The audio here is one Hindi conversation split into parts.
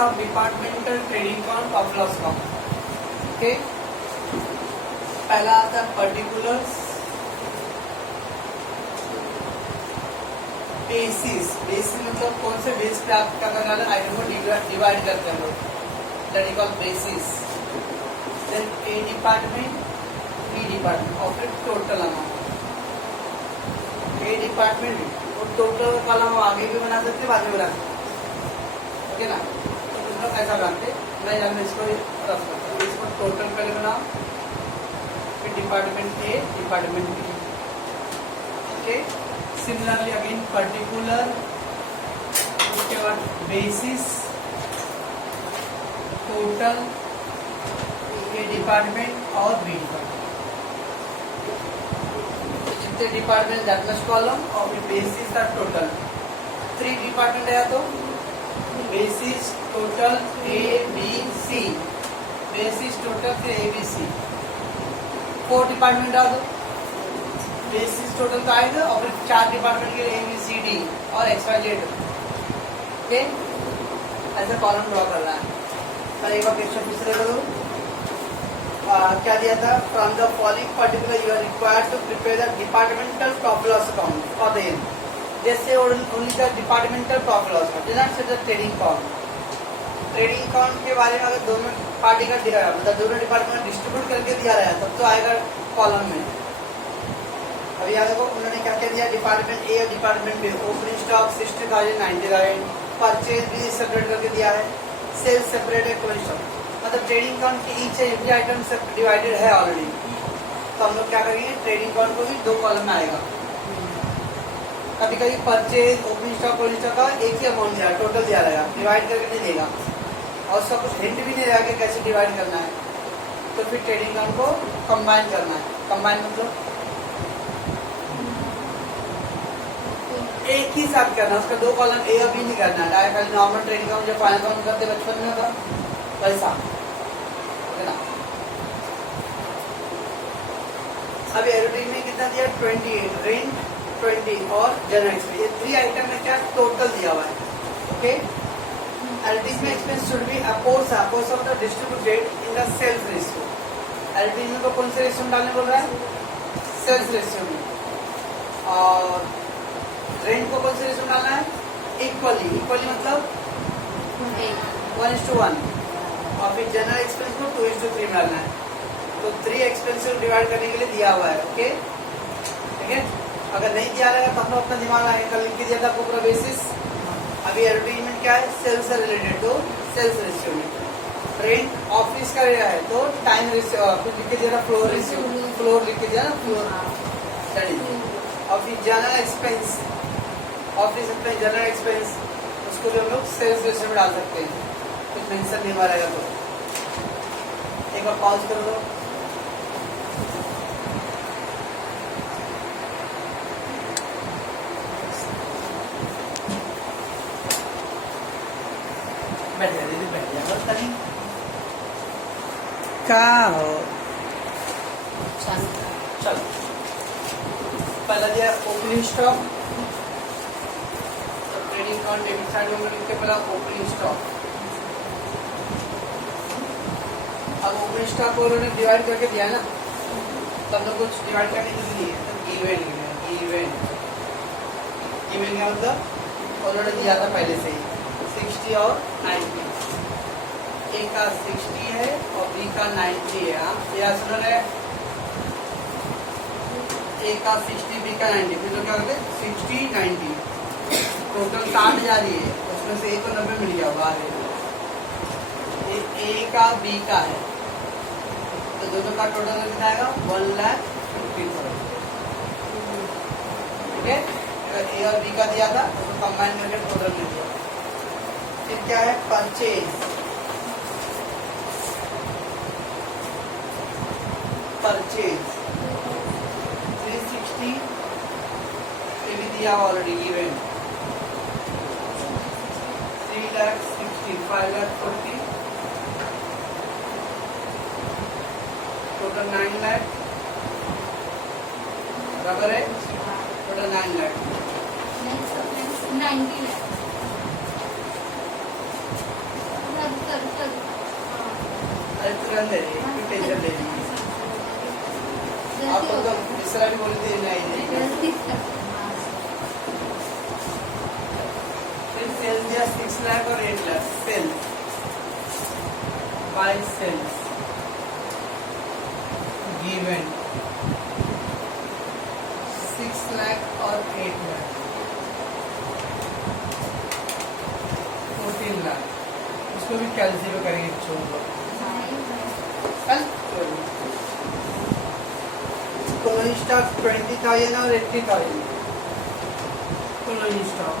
Of departmental trading account of loss account. Okay, पहला आता है पर्टिकुलर्स, बेसिस। बेसिस मतलब कौन से बेस पे आप क्या करने वाले आइटम को डिवाइड करते हैं लोग, that is called basis. Then A department, B department और फिर टोटल अमाउंट। ए डिपार्टमेंट और टोटल कॉलम आगे भी बना सकते हैं, बाद में बना सकते हैं, ओके ना। तो कुछ लोग ऐसा बनाते, मैं जानते इसको रफ करता हूँ, इसको टोटल पहले बनाओ, फिर department A, department B. Okay, similarly again particular, उसके बाद बेसिस, टोटल, ए डिपार्टमेंट और बी डिपार्टमेंट। जितने डिपार्टमेंट दैट मच कॉलम और फिर बेसिस और टोटल। 3 डिपार्टमेंट है तो basis, total, A B C, basis, total फिर ए बी सी। 4 डिपार्टमेंट आ दो, बेसिस, टोटल का आएगा और फिर 4 डिपार्टमेंट के लिए ए बी सी डी और एक्स वाई जेड। ओके, ऐसा कॉलम ड्रॉ करना है। और एक बार क्वेश्चन पूछ रहे हो क्या दिया था, from the following particular you are required to prepare the departmental profit loss account for them. जैसे only the departmental profit loss account, not say the trading account. Trading account के बारे में अगर दोनों पार्टी का मतलब दोनों डिपार्टमेंट डिस्ट्रीब्यूट करके दिया रहा है तब तो आएगा कॉलम में। अभी यहाँ देखो उन्होंने क्या क्या दिया, डिपार्टमेंट ए और department B, opening stock 60,000 90,000, purchase भी सेपरेट करके दिया है, सेल्स सेपरेट है, क्लोजिंग स्टॉक। मतलब ट्रेडिंग अकाउंट की ईच एवरी आइटम से डिवाइडेड है ऑलरेडी। तो हम लोग क्या करेंगे, ट्रेडिंग अकाउंट को भी 2 कॉलम में आएगा। कभी कभी purchase, opening stock, closing stock का एक ही अमाउंट दिया, टोटल दिया रहेगा, डिवाइड करके नहीं देगा और उसका कुछ हिंट भी नहीं रहेगा कि कैसे डिवाइड करना है। तो फिर ट्रेडिंग अकाउंट को कंबाइन करना है। कंबाइन मतलब एक ही साथ करना है, उसका 2 कॉलम ए और बी नहीं करना है। डायरेक्ट खाली नॉर्मल ट्रेडिंग अकाउंट जब फाइनल अकाउंट करते बचपन में होता वैसा है ना। अभी एडवर्टाइज में कितना दिया, 28, रेंट 20 और जनरल एक्सपेंस। ये 3 आइटम में क्या टोटल दिया हुआ है। Okay, advertisement expense should be oppose of the distributed in the sales ratio. Advertisement को कौन से रेशियो में डालने बोल रहा है, सेल्स रेशियो में। और रेंट को कौन से रेशियो में डालना है, इक्वली। इक्वली मतलब 1:1। और फिर जनरल एक्सपेंस को 2:3 में डालना है। तो 3 एक्सपेंसिव डिवाइड करने के लिए दिया हुआ है। ओके, ठीक है। अगर नहीं दिया रहेगा तो हम लोग अपना दिमाग आगे कल लिख के दिया था पूरा बेसिस। अभी एडवर्टाइजमेंट क्या है, सेल्स से रिलेटेड, तो सेल्स रेशियो में। रेंट ऑफिस का है तो टाइम रेशियो, फिर लिख के दिया था फ्लोर रेशियो, फ्लोर लिख के दिया ना, फ्लोर स्टडी। और फिर general expense, office expense, general expense, उसको भी हम लोग सेल्स रेशियो में डाल सकते हैं, कुछ मेंशन नहीं हुआ रहेगा। तो एक बार पॉज कर दो। बैठ जा दीदी, बैठ जा, बस कहीं क्या हो। चलो पहला दिया opening stock, trading account debit side में लिख के पहला ओपनिंग स्टॉक। अब ओपनिंग स्टॉक को उन्होंने डिवाइड करके दिया ना, तब तो कुछ डिवाइड करने की नहीं है, तो इवेंट इवेंट क्या मतलब उन्होंने दिया था पहले से ही 60 और 90। ए का 60 है और बी का 90 है। या सुन रहे, ए का 60, बी का 90, फिर तो क्या करते 60 90, टोटल 60 जा रही है, उसमें से ए को 90 मिल गया बाहर। ए का बी का है तो दोनों का टोटल कितना आएगा, 1,50,000। ठीक है, अगर ए और बी का दिया था तो कंबाइन करके टोटल मिल गया। फिर क्या है, परचेज, परचेज 360, ये भी दिया ऑलरेडी इवेंट 3,60,000, 5,40,000, टोटल 9 लाख बराबर है, टोटल 9 लाख 90 लाख तुरंत दे रही है, क्यों टेंशन ले रही है? आपको तो दूसरा भी बोल दी नहीं। फिर सेल्स दिया 6 लाख और 8 lakh sales, 5 sales given 6 lakh और 8 लाख 14 लाख। उसको भी कैलसी पे करेंगे छोड़ दो कल। कॉलोनी स्टॉक 20,000 और 80,000 कॉलोनी स्टॉक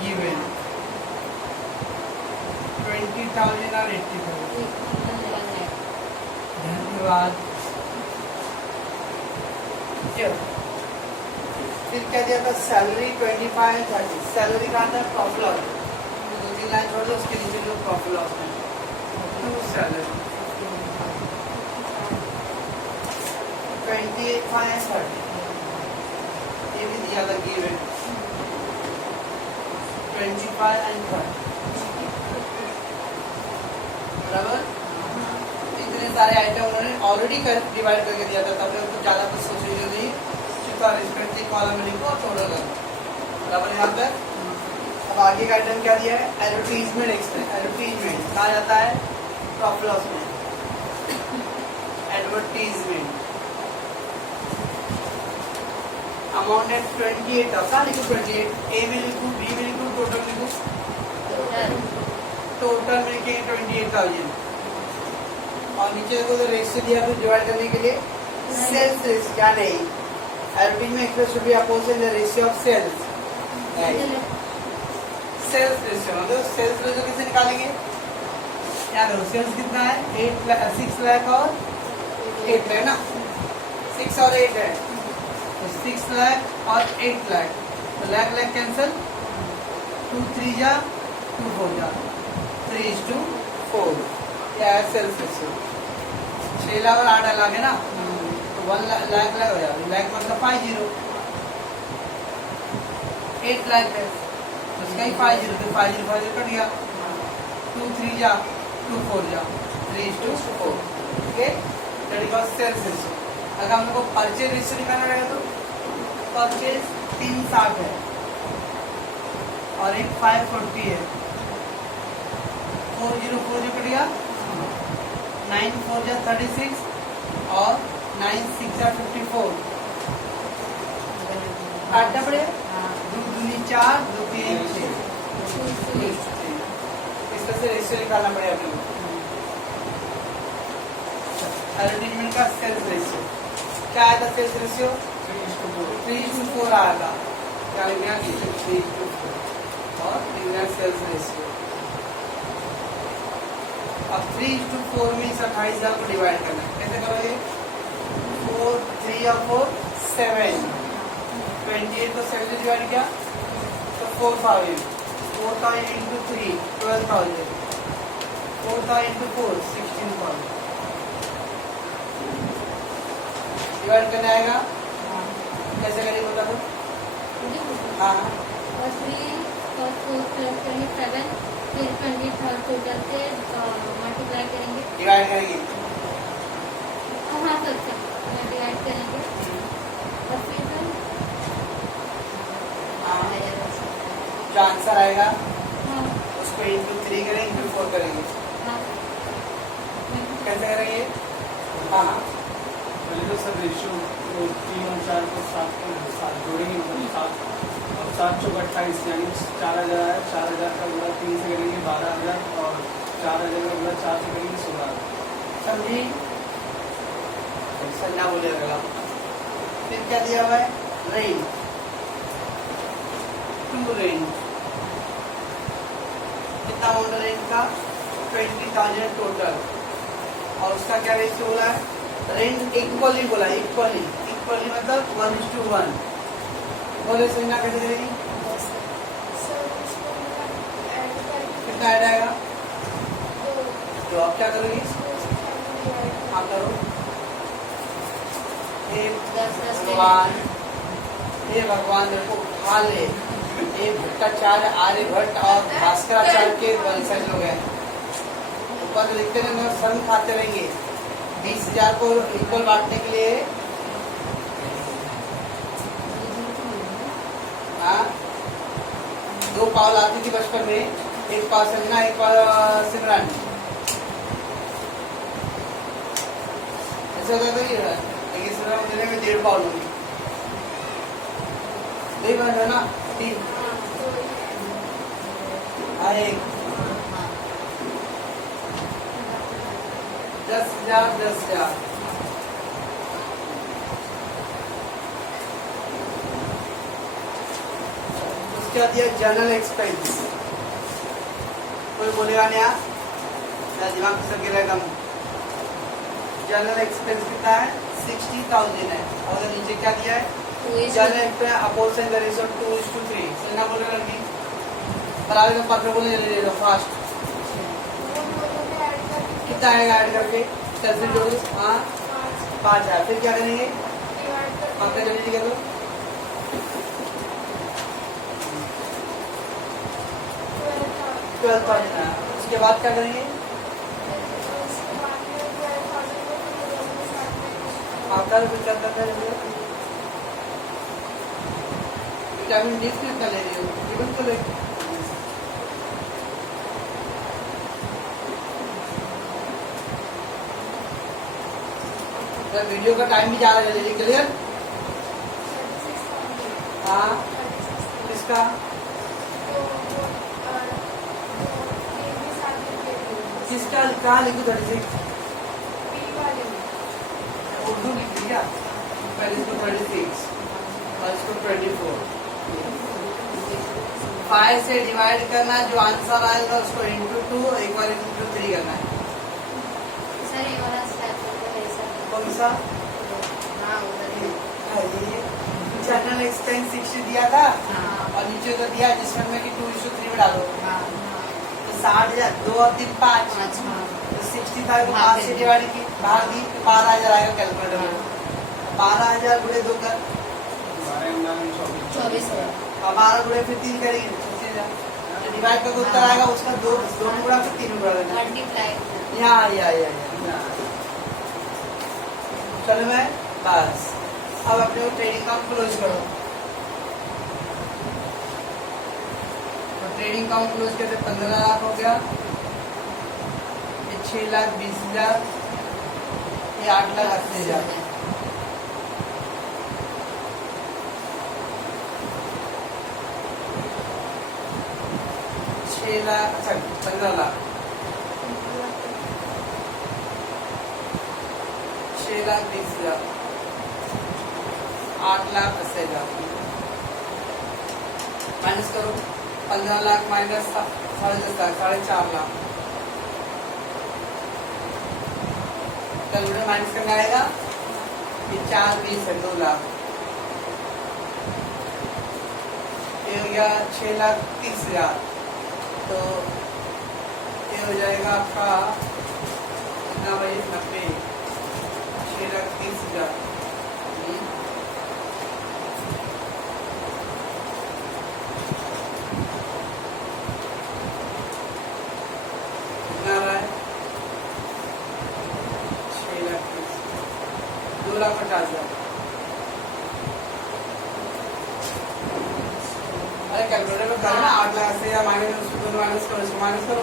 गिवन 20,000 और 80,000। धन्यवाद। फिर क्या दिया था? सैलरी 25 और 30। सैलरी का आता है प्रॉफिट लॉस, 2-3 लाइन छोड़ दो, उसके नीचे जो प्रॉफिट लॉस है सैलरी 25 और 30। ये भी दिया था गिवन 25 और 30 बराबर। इतने सारे आइटम उन्होंने ऑलरेडी डिवाइड करके दिया था, तब उनको ज़्यादा कुछ सोचने की नहीं, चुका रिस्पेक्टिव कॉलम में लिखो और टोटल करो बराबर। यहाँ पर अब आगे का आइटम क्या दिया है? Advertisement expense. एडवर्टीजमेंट कहा जाता है प्रॉफिट लॉस में, एडवर्टीजमेंट अमाउंट है 28। कहाँ लिखूँ 28? ए में लिखूँ, बी में लिखूँ, टोटल लिखूँ? टोटल में लिखेंगे 28,000 और नीचे देखो तो रेशियो दिया फिर डिवाइड करने के लिए सेल्स रेशियो। क्या नहीं, advertisement expense should be opposite the ratio of sales. Sales ratio मतलब सेल्स रेशियो कैसे निकालेंगे? क्या करो, सेल्स कितना है? 6 लाख और 8 लाख ना, 6 और 8 है तो 6 लाख और 8 लाख, तो लाख लाख कैंसिल, 2 3 जा 2 4 जा 3:4। क्या है सेल्स रेशियो? 6 लाख और 8 लाख है ना, तो 1 लाख लाख हो जाएगा। लाख मतलब 50, 8 लाख है तो उसका ही 50, तो 50 कट गया, 2 3 जा 2 4 जा 3:4। Okay, that is called sales ratio. अगर हम लोग को परचेज रेशियो निकालना रहेगा तो परचेज 360 है और एक 540 है, 4040 कट गया, 9 4 जा 36 और 9 6 जा 54 काटना पड़ेगा। 2 दूनी 4 2 3 6 इस तरह से रेशियो निकालना पड़ेगा अपने को। एडवर्टीजमेंट का सेल्स रेशियो क्या आया था? सेल्स रेशियो 3:4 आया था। क्या लिख गया? 3:4 और सेल्स रेशियो। अब 3:4 में इस 28,000 को डिवाइड करना है। कैसे करोगे? 4 3 और 4 7, 28 को 7 से डिवाइड किया तो 4,000 into 3 12,000, 4,000 into 4 16,000 डिवाइड करना आएगा। कैसे करेंगे बता दो? हाँ मल्टीप्लाई करेंगे, डिवाइड करेंगे। हाँ सर डिवाइड करेंगे और फिर जो आंसर आएगा हाँ उसको इंटू 3 करेंगे, इंटू 4 करेंगे। हाँ कैसे करेंगे? हाँ पहले तो सर रेशियो 3 और 4 को 7 जोड़ेंगे, मतलब 7 और 7 चौक 28 यानी 4,000 है। 4,000 का गुणा 3 से करेंगे 12,000 और 4,000 का गुणा 4 से करेंगे 16,000। समझी? संज्ञा बोलेगा। फिर क्या दिया हुआ है? Range, 2 range. कितना अमाउंट रेंज का? 20,000 टोटल और उसका क्या रेशियो बोला है? रेंज इक्वली बोला, इक्वली मतलब 1:1। बोले संज्ञा कैसे देगी? कितना ऐड आएगा? तो आप क्या करोगे? आप करो। हे भगवान, हे भगवान मेरे को उठा ले। ये भट्टाचार्य, आर्यभट्ट और भास्कराचार्य के वंशज लोग हैं। ऊपर लिखते रहेंगे और शर्म खाते रहेंगे। 20,000 को इक्वल बांटने के लिए हाँ 2 पाव लाती थी बचपन में, 1 पाव संजना, 1 पाव सिमरन। ऐसा होता था ये, लेकिन सिमरन देने में 1.5 पाव लूंगी। 2 बार है ना, 3 1 10,000 10,000। उसके दिया जनरल एक्सपेंस। कोई बोलेगा नहीं यार, मेरा दिमाग से गिरेगा। जनरल एक्सपेंस कितना है? 60,000 है। और नीचे क्या दिया है? General expense opposition the ratio 2:3। सुनना बोल रहा लड़की, बराबर का पत्र बोले जल्दी ले लो फास्ट। कितना आएगा ऐड करके? कैसे जोड़ो? हाँ 5 है। फिर क्या करेंगे? पत्र जल्दी लिख दो। 12,000 है। उसके बाद क्या करेंगे? आकर भी क्या करना है? विटामिन डी कितना ले रही हो? जीवन को ले वीडियो का टाइम भी ज्यादा ले लीजिए। क्लियर? हाँ किसका? किसका कहाँ लिखू? 36 उर्दू लिख दिया। पहले इसको 36 और इसको 24। 5 से डिवाइड करना, जो आंसर आएगा उसको इंटू 2, एक बार इंटू 3 करना है। सर ये वाला स्टेप है सर। कौन सा? हाँ उधर ही। जनरल एक्सपेंस 60 दिया था हाँ और नीचे उधर दिया जिसमें में कि 2:3 में डालो। हाँ 60,000 2 और 3 5 तो 60,000 को 5 से डिवाइड की भाग दी, 12,000 आएगा कैलकुलेटर में। 12,000 गुणे 2 कर 24 है। 12 गुणे फिर 3 करेंगे, डिवाइड करके उत्तर आएगा उसका 2 गुणा फिर 3 गुणा देना। मल्टीप्लाई या चलो मैं बस अब अपने को ट्रेडिंग अकाउंट क्लोज करो। तो ट्रेडिंग अकाउंट क्लोज करते 15 लाख हो गया, ये 6,20,000, ये 8,80,000। अच्छा 15 लाख 6,20,000, 8,80,000 माइनस करो। 15 lakh minus 10.5 lakh 4.5 lakh. Calculator minus करना आएगा, ये 4 20 है 2 लाख। ये हो गया 6,30,000। तो ये हो जाएगा आपका कितना भाई? 90। 6,30,000 कितना रहा है? 6,30,000 2,50,000। अरे कैलकुलेटर में करो ना, 8 लाख से या माइनस उसको माइनस करो, इसको माइनस करो,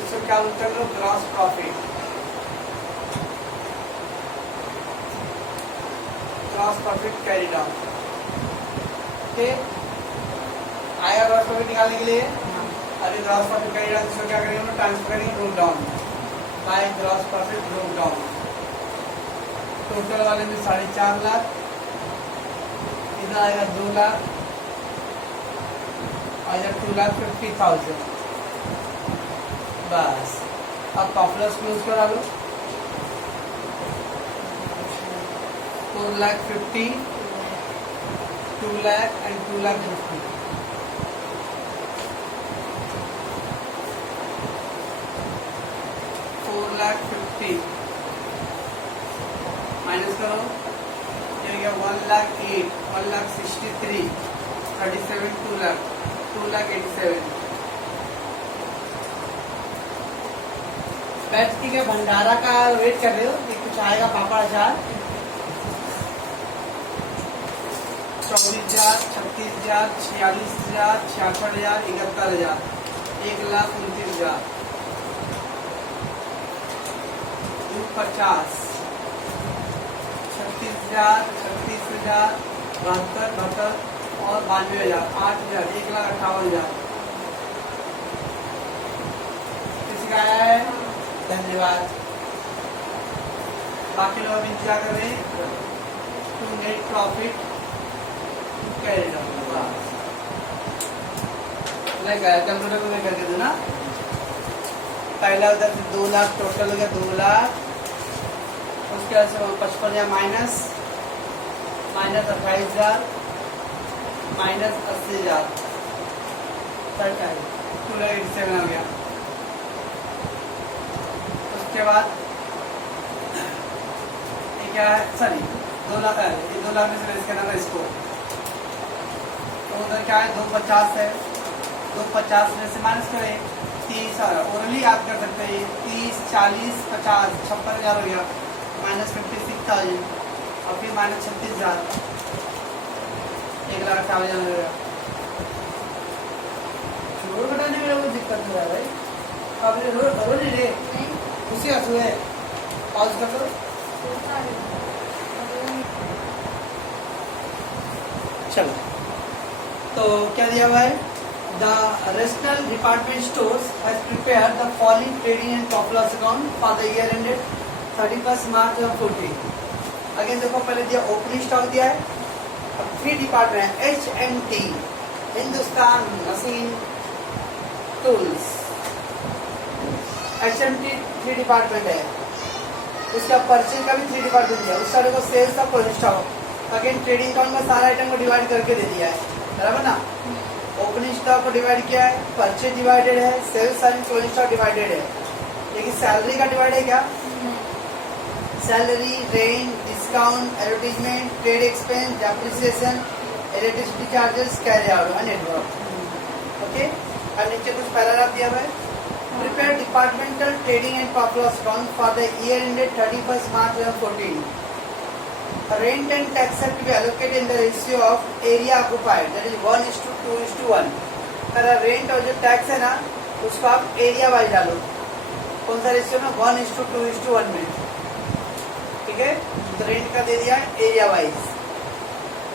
इसको क्या उत्तर लो? Gross profit. Gross profit carry down. Okay आएगा ग्रॉस प्रॉफिट निकालने के लिए। अरे ग्रॉस प्रॉफिट कैरी डाउन इसको क्या करेंगे? ट्रांसफर करेंगे broke down by gross profit broke down. Total वाले में 4.5 लाख, इधर आएगा 2 लाख और इधर 2,50,000। बस अब पॉपुलर क्लोज करा लो। 4,50,000, 2 लाख एंड 2,50,000। 4,50,000 माइनस करो, ये हो गया 1,08,000, 1,63,000। 37 2 लाख 2,87,000। बैठ ठीक है, भंडारा का वेट कर रहे हो कि कुछ आएगा पापड़ अचार। 24,000, 36,000, 46,000, 66,000, 71,000, 1,29,000, 50, 36,000, 36,000, 72,000 और 92,000, 8,000, 1,58,000। किसी का आया है? धन्यवाद। बाकी लोग अभी इंतजार कर रहे हैं। टू नेट प्रॉफिट कंप्यूटर को मैं करके दूँ ना। पहला उधर से 2 लाख टोटल हो गया, 2 लाख। उसके बाद से 55,000 माइनस 28,000 माइनस 80,000, 2,87,000 हो गया। उसके बाद ये क्या है, सॉरी 2 लाख है, ये 2 लाख में से रेस करना था इसको। तो उधर क्या है, 250 है, 250 में से माइनस करें 30, ओरली याद कर सकते हैं। 30, 40, 50, 56,000 हो गया, माइनस 56,000 और फिर माइनस 36,000, 1,58,000 हो गया। जोड़ घटाने में कोई दिक्कत नहीं है भाई। अब ये रोज नहीं रे, नहीं खुशी हंसू है। पॉज कर दो। होता है। चलो, तो क्या दिया हुआ है? The Rational Department Stores has prepared the following trading and profit loss account for the year ended 31st March 2014. Again देखो, पहले दिया ओपनिंग स्टॉक दिया है। अब 3 डिपार्टमेंट है, HMT Hindustan machine tools. HMT 3 department है। उसका परचेज का भी 3 डिपार्टमेंट दिया। उस सारे को सेल्स का closing stock. Again trading account में सारा आइटम को डिवाइड करके दे दिया है, बराबर ना। ओपनिंग स्टॉक को डिवाइड किया है, परचेज डिवाइडेड है, sales and closing stock divided है। लेकिन सैलरी का डिवाइड है क्या? Salary, rent, discount, advertisement, trade expense, depreciation, electricity charges, carry out और नेटवर्क। ओके, अब नीचे कुछ पैराग्राफ दिया हुआ है। Prepare departmental trading and profit loss account for the year ended 31st March 2014. Rent and tax have to be allocated in the ratio of area occupied, that is 1:2:1. अगर रेंट और जो टैक्स है ना, उसको आप एरिया वाइज डालो। कौन सा रेशियो में? 1:2:1 में। ठीक है, तो रेंट का दे दिया area wise.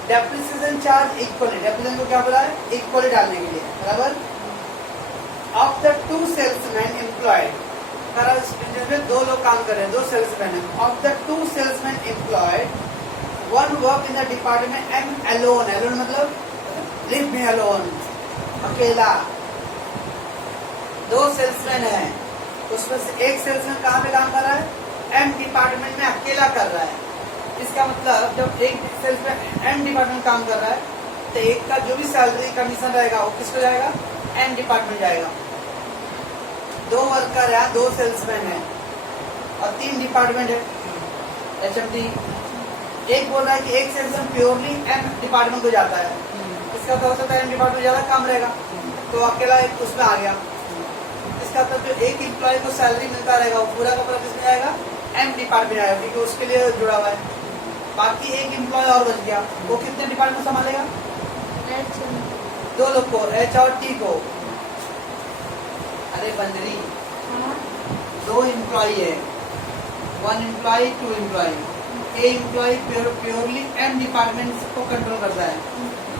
Depreciation charge equally, depreciation को क्या बोला है? इक्वली डालने के लिए, बराबर। ऑफ द 2 सेल्समैन एम्प्लॉयड, इस बिजनेस में 2 लोग काम कर रहे हैं, 2 सेल्समैन है। Of the 2 salesman employed, one work in the department and alone, alone मतलब live me alone, अकेला। 2 सेल्समैन है, उसमें से एक सेल्समैन कहाँ पे काम कर रहा है? एम डिपार्टमेंट में अकेला कर रहा है। इसका मतलब जब एक सेल्समैन एम डिपार्टमेंट काम कर रहा है, तो एक का जो भी सैलरी कमीशन रहेगा वो किसको जाएगा? एम डिपार्टमेंट जाएगा। 2 वर्कर है, 2 सेल्समैन है और 3 डिपार्टमेंट है, HMT। एक बोल रहा है कि एक सेल्समैन प्योरली एम डिपार्टमेंट को जाता है। इसका तो हो सकता है एम डिपार्टमेंट ज्यादा काम रहेगा, तो अकेला एक उसमें आ गया। इसका मतलब जो एक एम्प्लॉय को सैलरी मिलता रहेगा वो पूरा का पूरा किसमें जाएगा? एम डिपार्टमेंट आएगा, क्योंकि उसके लिए जुड़ा हुआ है। बाकी एक एम्प्लॉय और बच गया, वो कितने डिपार्टमेंट संभालेगा? 2 लोग को, H और T को। अरे बंदरी, 2 एम्प्लॉय है, 1 एम्प्लॉय 2 एम्प्लॉय। ए एम्प्लॉय प्योरली एम डिपार्टमेंट को कंट्रोल करता है,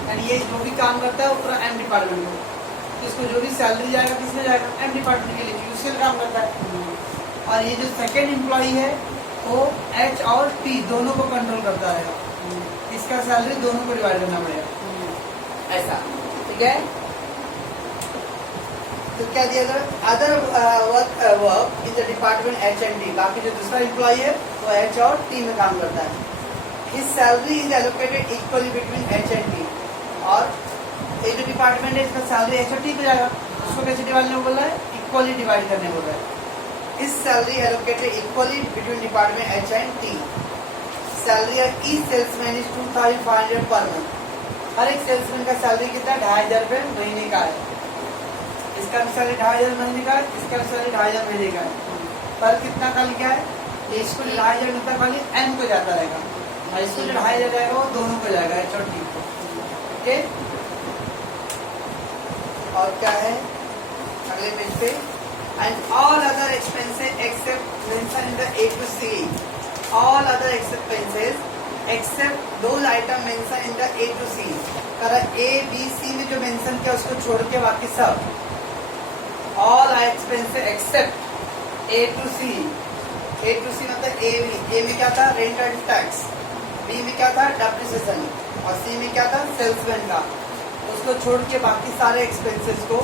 यानी ये जो भी काम करता है वो पूरा एम डिपार्टमेंट को। तो इसको जो भी सैलरी जाएगा किसमें जाएगा? एम डिपार्टमेंट के लिए, यूसीएल काम करता है। और ये जो सेकेंड एम्प्लॉय है वो एच और टी दोनों को कंट्रोल करता है। इसका सैलरी दोनों को डिवाइड करना पड़ेगा, ऐसा। ठीक है, तो क्या दिया जाए? Other work in the department HMT, बाकी जो दूसरा एम्प्लॉय है वो H और T में काम करता है। His salary is allocated equally between H and T। और ये जो डिपार्टमेंट है इसका सैलरी H और T पे जाएगा, उसको कैसे डिवाइड करने बोल रहा है? इक्वली डिवाइड करने बोल रहा है। His salary allocated equally between department H and T। Salary of each salesman is 2,500 per month. हर एक सेल्समैन का सैलरी कितना है? 2500 रुपये महीने का है। इसका भी सैलरी 2500 महीने का है, इसका भी सैलरी 2500 महीने का है। पर कितना खाली क्या है? इसको 2500 मिलता खाली एम को जाता रहेगा, और इसको जो 2500 जाएगा वो दोनों को जाएगा, एच और टी को। ओके, और क्या है अगले पेज पे? And all other expenses except mention in the A to C, all other expenses except those item mention in the A to C. A B C में जो मेंशन किया उसको छोड़ के बाकी सब, all expenses except A to C. A to C मतलब ए में क्या था? रेंट एंड टैक्स, बी में क्या था? डेप्रिसिएशन, और सी में क्या था? सेल्समैन का। उसको छोड़ के बाकी सारे एक्सपेंसेस को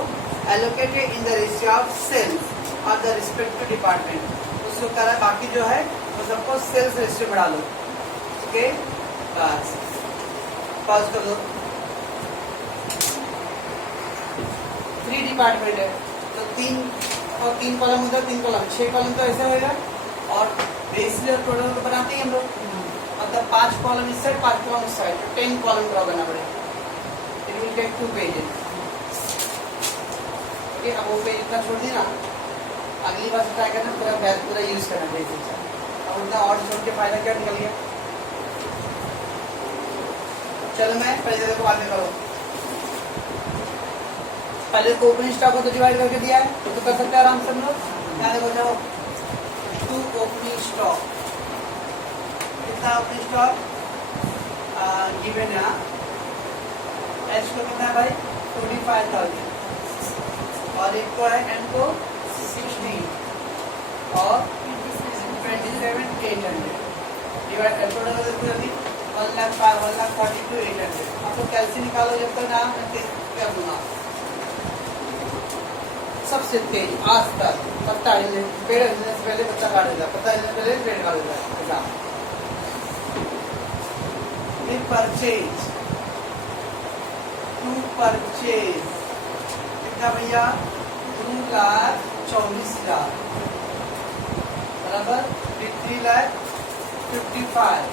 allocated in the ratio of sales और द रिस्पेक्टिव डिपार्टमेंट, उसको करा बाकी जो है वो सबको सेल्स रेशियो बढ़ा लो। ओके, बस पॉज कर दो। 3 डिपार्टमेंट है तो 3 कॉलम होता है, 3 कॉलम 6 कॉलम तो ऐसे होगा, और बेसिस और टोटल को बनाते हैं हम लोग, मतलब 5 कॉलम इस साइड 5 कॉलम इस साइड, 10 कॉलम ड्रॉ करना पड़ेगा। It will take 2 pages. Okay, अब वो पेज इतना छोड़ दिया ना, अगली बार ट्राई करना पूरा बैच पूरा यूज करना बेसिस। अब उतना और छोड़ के फायदा क्या निकल गया? चलो मैं पहले को बाद में करो। पहले को ओपनिंग स्टॉक को तो डिवाइड करके दिया है तो कर सकते हैं आराम से हम लोग। यहाँ देखो जाओ, 2 ओपनिंग स्टॉक, कितना ओपनिंग स्टॉक गिवन है? एच को कितना है भाई? 45,000, और एक को है एन को 16 और 27,800 डिवाइड कर टोटल देखो जल्दी 1,42,800। आप लोग कैसे निकालो जब तक नाम क्या दूंगा सबसे तेज आज तक पत्ता हिलने पेड़ हिलने से पहले पत्ता काट देता, पत्ता हिलने से पहले पेड़ काट देता। परचेज टू परचेज कितना भैया? 2,24,00,000 बराबर 3,55,000,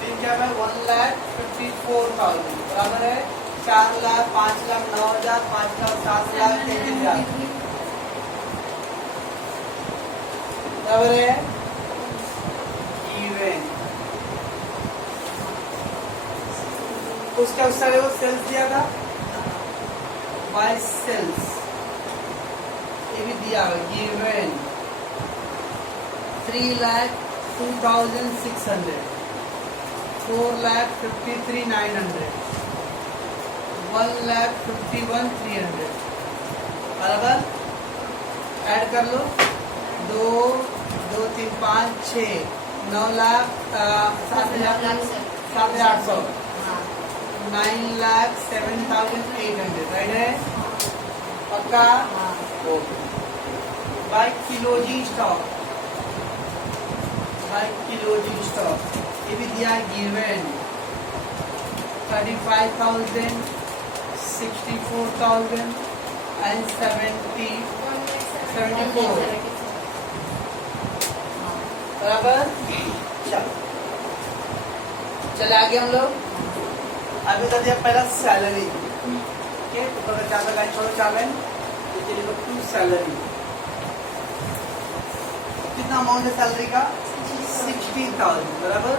फिर क्या है? 1,54,000 बराबर है 4,00,000, 5,00,000, 9,000, 5,00,000, 7,00,000, 33,000 बराबर है इवन। उसका उस सारे वो सेल्स दिया था बाय सेल्स, ये भी दिया है गिवन 3,02,600, 4,53,900, 1,51,300 बराबर। ऐड कर लो 2, 2, 3, 5, 6, 9,07,800, 9,07,800 राइट है पक्का? बाय किलोजी स्टॉक, बाय किलोजी स्टॉक ये भी दिया गिवन 35,000, 64,000 and 74 बराबर। चले आगे हम लोग। अभी तो दिया पहला सैलरी, ओके, ऊपर का 4 लाइन छोड़ो, 4 लाइन नीचे लिखो 2 सैलरी। कितना अमाउंट है सैलरी का? 60,000 बराबर।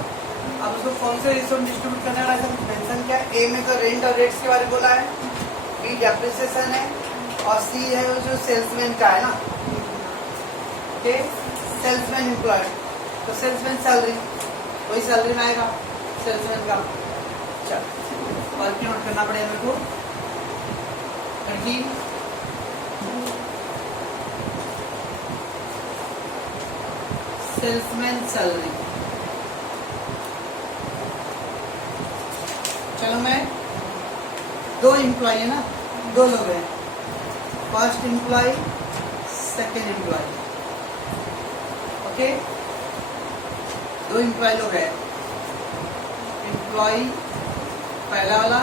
अब उसको कौन से रेशियो में डिस्ट्रीब्यूट करने वाला है मेंशन किया? ए में तो रेंट और रेट्स के बारे में बोला है, बी डेप्रिसिएशन है, और सी है वो जो सेल्समैन का है ना, ओके, सेल्समैन एम्प्लॉयड, तो सेल्समैन सैलरी वही सैलरी में आएगा सेल्समैन का। चल और क्यों नोट करना पड़ेगा मेरे को? लड़की सेल्समैन सैलरी। चलो मैं 2 एम्प्लॉय है ना, 2 लोग हैं, first employ second employ, okay, 2 employ लोग हैं, एम्प्लॉय पहला वाला,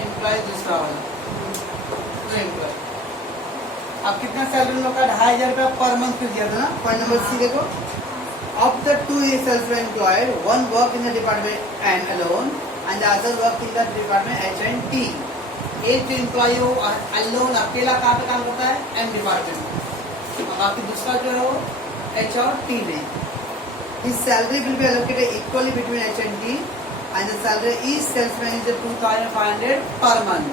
एम्प्लॉय दूसरा वाला, 2 एम्प्लॉय। अब कितना सैलरी लोग का? 2,500 रुपया पर मंथ दिया था ना। पॉइंट नंबर सी देखो, of the 2 salesman employed 1 work in the department and alone and the other work in the department H&T. एक जो एम्प्लॉय हो अलोन अकेला कहाँ पे काम करता है, एम डिपार्टमेंट, और बाकी दूसरा जो है वो एच और टी में. His salary will be allocated equally between H&T and the salary is sales manager 2,500 per month.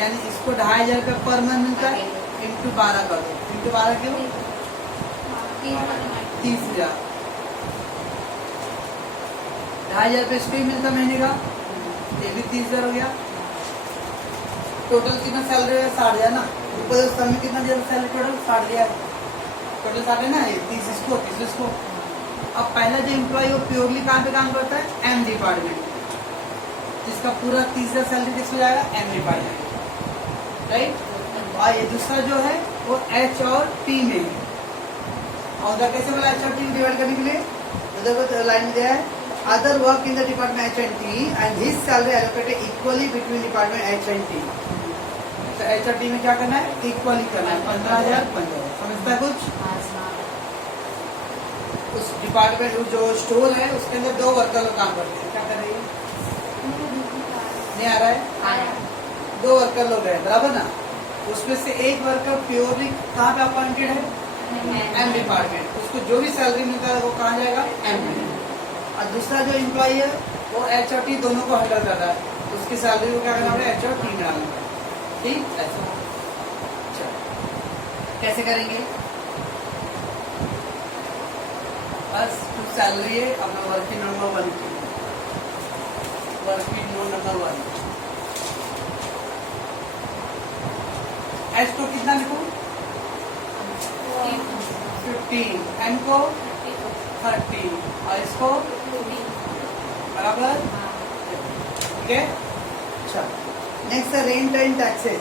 यानी इसको 2,500 रुपये पर मंथ मिलता है, इंटू 12 कर दो. इंटू 12 क्यों? 30,000. 2,500 रुपये इसको ही मिलता महीने का, ये भी 30,000 हो गया. टोटल कितना सैलरी है? 60,000 ना. ऊपर उस समय कितना दिया सैलरी? टोटल 60,000. टोटल 60 ना, 30 इसको 30 इसको. अब पहला जो एम्प्लॉय वो प्योरली कहाँ पे काम करता है, एम डिपार्टमेंट, जिसका पूरा 30,000 सैलरी किसको जाएगा, एम डिपार्टमेंट, राइट. और ये दूसरा जो है वो एच और टी में है. और उधर कैसे बोला एच और टी डिवाइड करने के लिए, उधर को लाइन में दिया है other work in the department H and T and his salary allocated equally between department H and T. तो एच और टी में क्या करना है, इक्वली करना है. 15,000 15,000. समझता है कुछ? उस डिपार्टमेंट जो स्टोर है उसके अंदर 2 वर्कर लोग काम करते हैं. क्या कर रही है? नहीं आ रहा है? 2 वर्कर लोग हैं, बराबर ना. उसमें से एक वर्कर प्योरली कहाँ पे अपॉइंटेड है, एम डिपार्टमेंट. उसको जो भी सैलरी मिलता है वो कहाँ जाएगा, एम में. और दूसरा जो एम्प्लॉय है वो एच और टी दोनों को हैंडल कर रहा है, उसकी सैलरी को क्या करना पड़ेगा, एच और टी में डालना पड़ेगा. ठीक, ऐसा. कैसे करेंगे? बस कुछ सैलरी है अपना वर्किंग नंबर 1 की, वर्किंग नोट नंबर 1. एच को कितना लिखूं, 15, एन को 30 और इसको बराबर. ठीक है. अच्छा, नेक्स्ट रेंट एंड टैक्सेस.